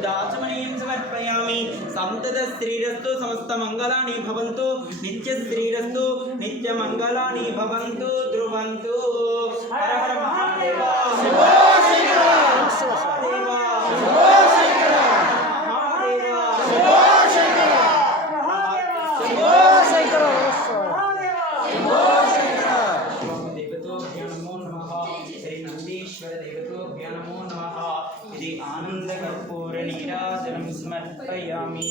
शुद्धाचमनीयं समर्पयामि। संततश्रीरस्तु समस्तमङ्गलानि भवन्तु। नित्यश्रीरस्तु नित्यमङ्गलानि भवन्तु। ध्रुवन्तु। हर हर महादेव। शंभो शंकर। महादेव। शंभो शंकर। महादेव। शंभो शंकर। शंभो शंकर। शंभो शंकर। देवतोभ्यो नमो नमः। श्री नंदीश्वर देवतोभ्यो नमो नमः। इति आनंदकर्पूर नीराजनं समर्पयामि।